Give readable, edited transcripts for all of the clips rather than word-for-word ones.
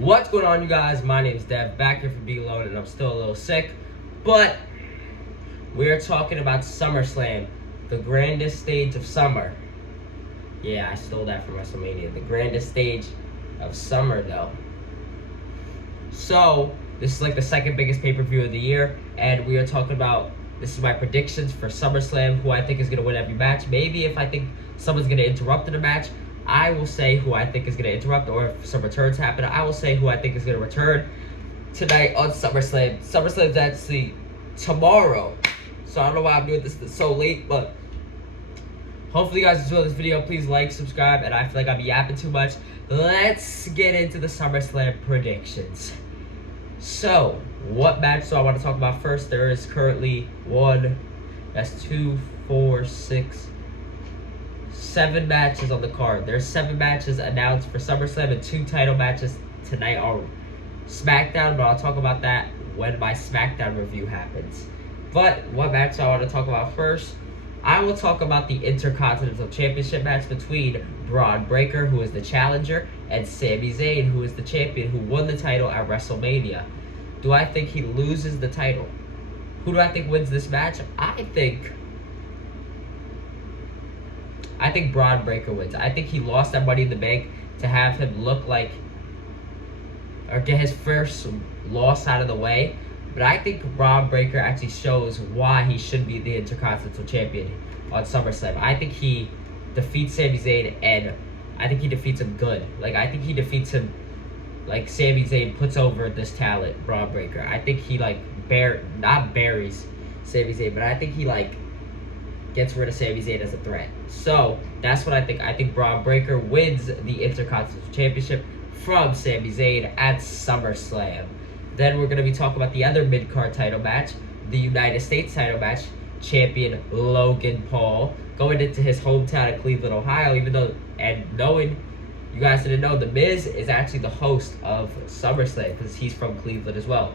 What's going on, you guys? My name is Dev, back here for Be Alone, and I'm still a little sick, but we're talking about SummerSlam, the grandest stage of summer. Yeah, I stole that from WrestleMania. The grandest stage of summer, though. So, this is like the second biggest pay-per-view of the year, and we are talking about, this is my predictions for SummerSlam, who I think is going to win every match. Maybe if I think someone's going to interrupt in a match, I will say who I think is going to interrupt, or if some returns happen, I will say who I think is going to return tonight on SummerSlam. SummerSlam's actually tomorrow, so I don't know why I'm doing this so late, but hopefully you guys enjoy this video. Please like, subscribe, and I feel like I'm yapping too much. Let's get into the SummerSlam predictions. So, what match do I want to talk about first? There is currently 7 matches on the card. There's 7 matches announced for SummerSlam and 2 title matches tonight on SmackDown, but I'll talk about that when my SmackDown review happens. But what match do I want to talk about first? I will talk about the Intercontinental Championship match between Braun Breaker, who is the challenger, and Sami Zayn, who is the champion, who won the title at WrestleMania. Do I think he loses the title? Who do I think wins this match? I think Braun Breaker wins. I think he lost that Money in the Bank to have him look like, or get his first loss out of the way. But I think Braun Breaker actually shows why he should be the Intercontinental Champion on SummerSlam. I think he defeats Sami Zayn, and I think he defeats him good. Like, I think he defeats him, like, Sami Zayn puts over this talent, Braun Breaker. I think he, like, not buries Sami Zayn, but I think he, like, gets rid of Sami Zayn as a threat. So, that's what I think. I think Braun Breaker wins the Intercontinental Championship from Sami Zayn at SummerSlam. Then we're going to be talking about the other mid-card title match, the United States title match, champion Logan Paul, going into his hometown of Cleveland, Ohio, even though, and knowing, you guys didn't know, The Miz is actually the host of SummerSlam, because he's from Cleveland as well.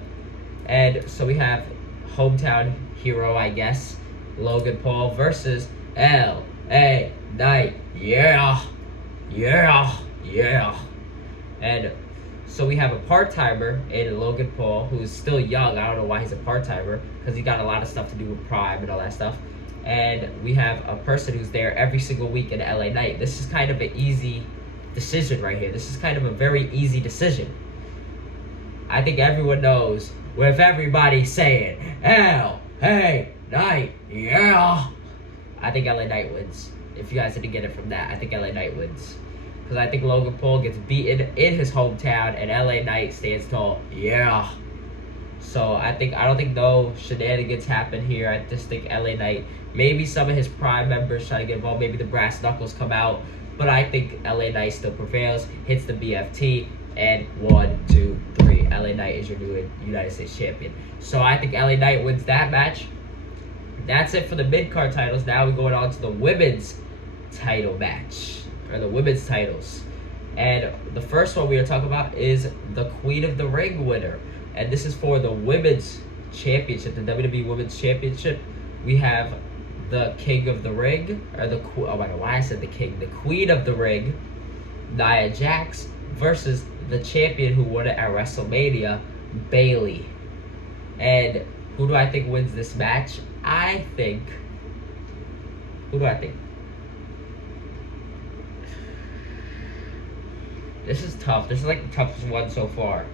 And so we have hometown hero, I guess, Logan Paul versus L.A. Knight. Yeah. And so we have a part-timer in Logan Paul, who is still young. I don't know why he's a part-timer, because he got a lot of stuff to do with Prime and all that stuff. And we have a person who's there every single week in LA Knight. This is kind of an easy decision right here. This is kind of a very easy decision. I think everyone knows, with everybody saying, L.A. Knight, yeah. I think LA Knight wins. If you guys didn't get it from that, I think LA Knight wins. Because I think Logan Paul gets beaten in his hometown, and LA Knight stands tall. Yeah. So I don't think no shenanigans happen here. I just think LA Knight, maybe some of his Prime members try to get involved. Maybe the brass knuckles come out. But I think LA Knight still prevails, hits the BFT, and 1, 2, 3. LA Knight is your new United States champion. So I think LA Knight wins that match. That's it for the mid-card titles. Now we're going on to the women's title match, or the women's titles. And the first one we are talking about is the Queen of the Ring winner. And this is for the women's championship, the WWE Women's Championship. We have the King of the Ring, or the, oh my god, why I said the King? The Queen of the Ring, Nia Jax, versus the champion who won it at WrestleMania, Bayley. And who do I think wins this match? Who do I think? This is tough. This is like the toughest one so far.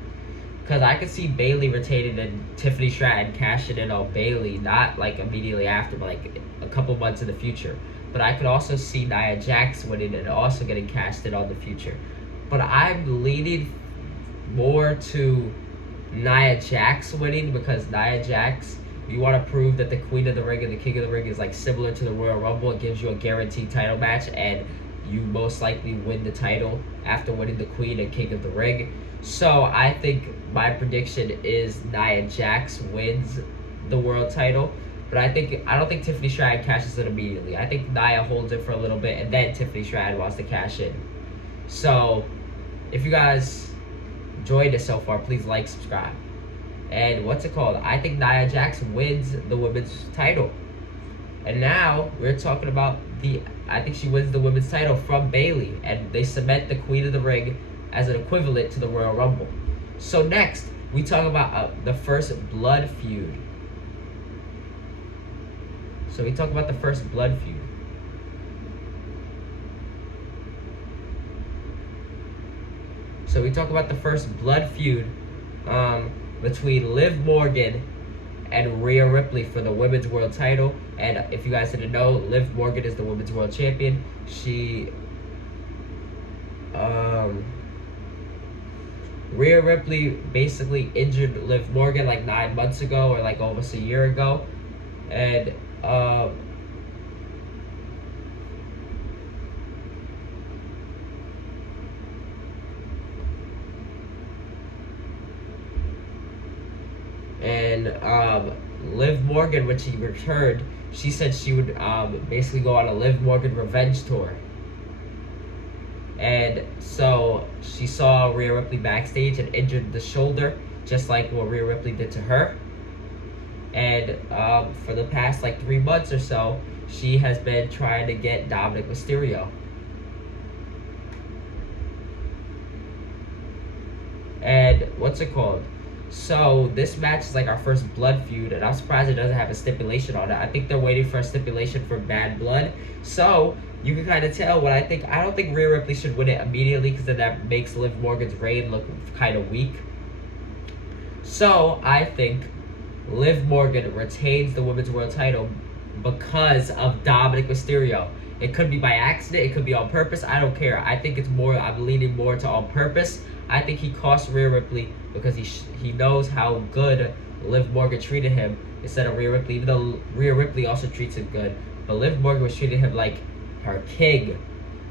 Because I could see Bayley retaining and Tiffany Stratton cashing in on Bayley, not like immediately after, but like a couple months in the future. But I could also see Nia Jax winning and also getting cashed in on the future. But I'm leaning more to Nia Jax winning, because Nia Jax, you want to prove that the Queen of the Ring and the King of the Ring is like similar to the Royal Rumble. It gives you a guaranteed title match, and you most likely win the title after winning the Queen and King of the Ring. So I think my prediction is Nia Jax wins the world title. But I don't think Tiffany Stratton cashes it immediately. I think Nia holds it for a little bit, and then Tiffany Stratton wants to cash in. So if you guys enjoyed this so far, please like, subscribe. And what's it called? I think Nia Jax wins the women's title. And now we're talking about I think she wins the women's title from Bayley. And they cement the Queen of the Ring as an equivalent to the Royal Rumble. So next, we talk about the first blood feud. So we talk about the first blood feud. So we talk about the first blood feud between Liv Morgan and Rhea Ripley for the Women's World Title. And if you guys didn't know, Liv Morgan is the Women's World Champion. Rhea Ripley basically injured Liv Morgan like 9 months ago, or like almost a year ago. And Liv Morgan, when she returned, she said she would basically go on a Liv Morgan revenge tour. And so she saw Rhea Ripley backstage and injured the shoulder, just like what Rhea Ripley did to her. And for the past like 3 months or so, she has been trying to get Dominic Mysterio. And what's it called? So this match is like our first blood feud, and I'm surprised it doesn't have a stipulation on it. I think they're waiting for a stipulation for Bad Blood. So you can kind of tell what I think. I don't think Rhea Ripley should win it immediately, because then that makes Liv Morgan's reign look kind of weak. So I think Liv Morgan retains the Women's World Title because of Dominic Mysterio. It could be by accident, it could be on purpose. I don't care. I think it's more. I'm leaning more to on purpose. I think he cost Rhea Ripley because he knows how good Liv Morgan treated him instead of Rhea Ripley. Even though Rhea Ripley also treats him good, but Liv Morgan was treating him like her king.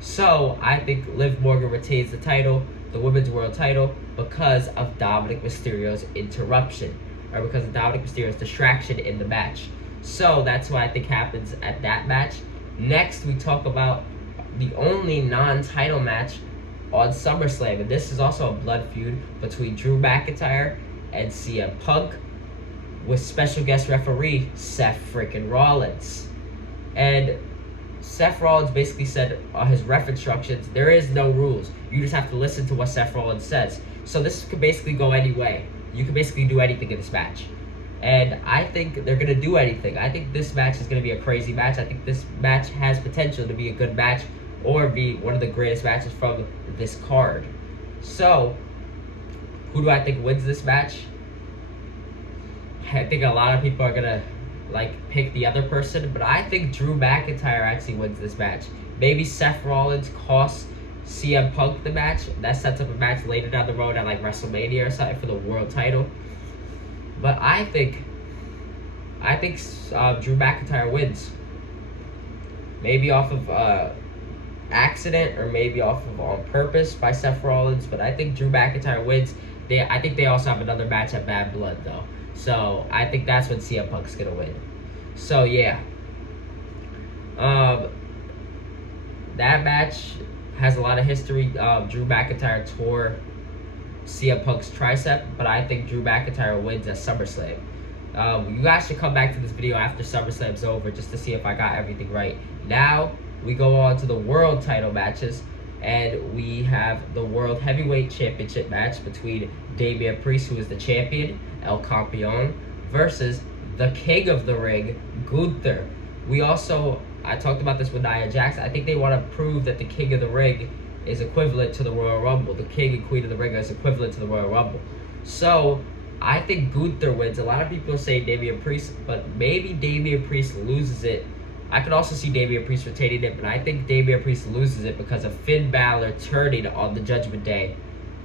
So I think Liv Morgan retains the title, the Women's World Title, because of Dominic Mysterio's interruption, or because of Dominic Mysterio's distraction in the match. So that's what I think happens at that match. Next, we talk about the only non-title match on SummerSlam, and this is also a blood feud between Drew McIntyre and CM Punk, with special guest referee Seth freaking Rollins. And Seth Rollins basically said on his ref instructions, there is no rules. You just have to listen to what Seth Rollins says. So this could basically go any way. You can basically do anything in this match. And I think they're going to do anything. I think this match is going to be a crazy match. I think this match has potential to be a good match, or be one of the greatest matches from this card. So, who do I think wins this match? I think a lot of people are gonna pick the other person, but I think Drew McIntyre actually wins this match. Maybe Seth Rollins costs CM Punk the match. That sets up a match later down the road at like WrestleMania or something for the world title. But I think Drew McIntyre wins. Maybe off of accident, or maybe off of on purpose by Seth Rollins, but I think Drew McIntyre wins. I think they also have another match at Bad Blood though, so I think that's when CM Punk's gonna win. So yeah, that match has a lot of history. Drew McIntyre tore CM Punk's tricep, but I think Drew McIntyre wins at SummerSlam. You guys should come back to this video after SummerSlam's over just to see if I got everything right. Now we go on to the world title matches, and we have the World Heavyweight Championship match between Damian Priest, who is the champion, El Campeon, versus the King of the Ring, Gunther. I talked about this with Nia Jax. I think they want to prove that the King of the Ring is equivalent to the Royal Rumble. The King and Queen of the Ring is equivalent to the Royal Rumble. So I think Gunther wins. A lot of people say Damian Priest, but maybe Damian Priest loses it. I could also see Damian Priest retaining it, but I think Damian Priest loses it because of Finn Balor turning on the Judgment Day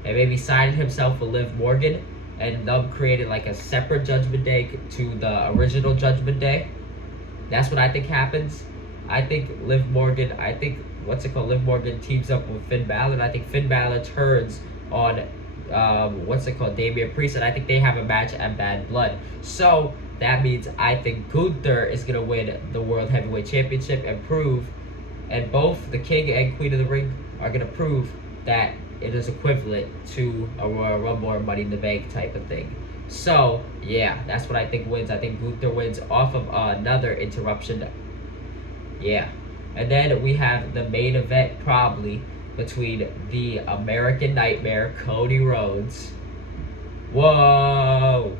and maybe signing himself with Liv Morgan, and them creating like a separate Judgment Day to the original Judgment Day. That's what I think happens. I think Liv Morgan teams up with Finn Balor, and I think Finn Balor turns on Damian Priest, and I think they have a match at Bad Blood. So that means I think Gunther is going to win the World Heavyweight Championship and both the King and Queen of the Ring are going to prove that it is equivalent to a Royal Rumble or Money in the Bank type of thing. So, yeah, that's what I think wins. I think Gunther wins off of another interruption. Yeah. And then we have the main event, probably, between the American Nightmare, Cody Rhodes, whoa,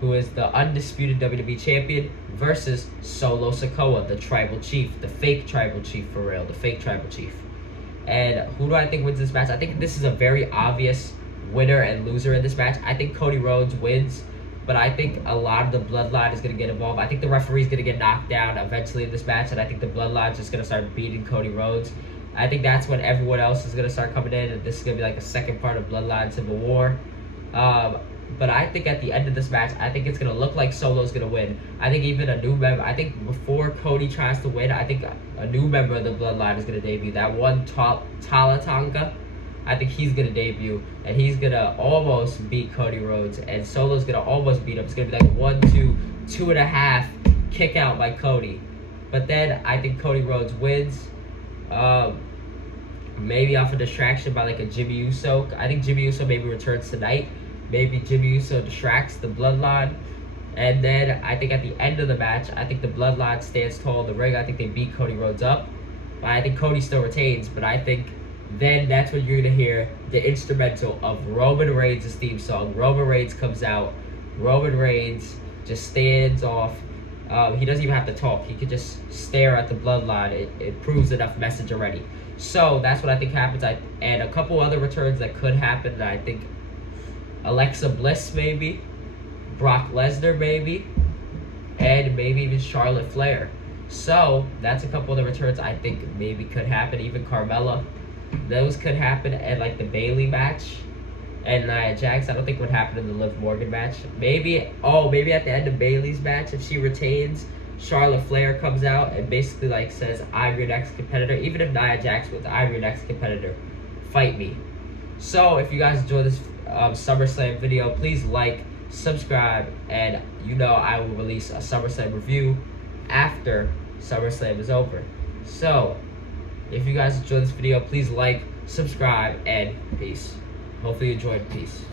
who is the undisputed WWE champion, versus Solo Sikoa, the tribal chief, the fake tribal chief for real, the fake tribal chief. And who do I think wins this match? I think this is a very obvious winner and loser in this match. I think Cody Rhodes wins, but I think a lot of the bloodline is going to get involved. I think the referee's going to get knocked down eventually in this match, and I think the bloodline's just going to start beating Cody Rhodes. I think that's when everyone else is going to start coming in, and this is going to be like a second part of Bloodline Civil War. But I think at the end of this match, I think it's going to look like Solo's going to win. I think even a new member, I think before Cody tries to win, I think a new member of the Bloodline is going to debut. That one Talatanga, I think he's going to debut, and he's going to almost beat Cody Rhodes, and Solo's going to almost beat him. It's going to be like 1, 2, 2.5 kick out by Cody. But then I think Cody Rhodes wins. Maybe off a distraction by like a Jimmy Uso. I think Jimmy Uso maybe returns tonight. Maybe Jimmy Uso distracts the Bloodline. And then I think at the end of the match, I think the Bloodline stands tall in the ring. I think they beat Cody Rhodes up. But I think Cody still retains. But I think then that's when you're going to hear the instrumental of Roman Reigns' theme song. Roman Reigns comes out. Roman Reigns just stands off. He doesn't even have to talk. He could just stare at the Bloodline. It proves enough message already. So that's what I think happens. And a couple other returns that could happen. I think Alexa Bliss maybe, Brock Lesnar maybe, and maybe even Charlotte Flair. So that's a couple of the returns I think maybe could happen. Even Carmella, those could happen. And like the Bayley match and Nia Jax, I don't think would happen in the Liv Morgan match. Maybe at the end of Bayley's match, if she retains, Charlotte Flair comes out and basically like says, I'm your next competitor. Even if Nia Jax wins, I'm your next competitor. Fight me. So if you guys enjoy this SummerSlam video, please like, subscribe, and I will release a SummerSlam review after SummerSlam is over. So if you guys enjoyed this video, please like, subscribe, and peace. Hopefully you enjoyed. Peace.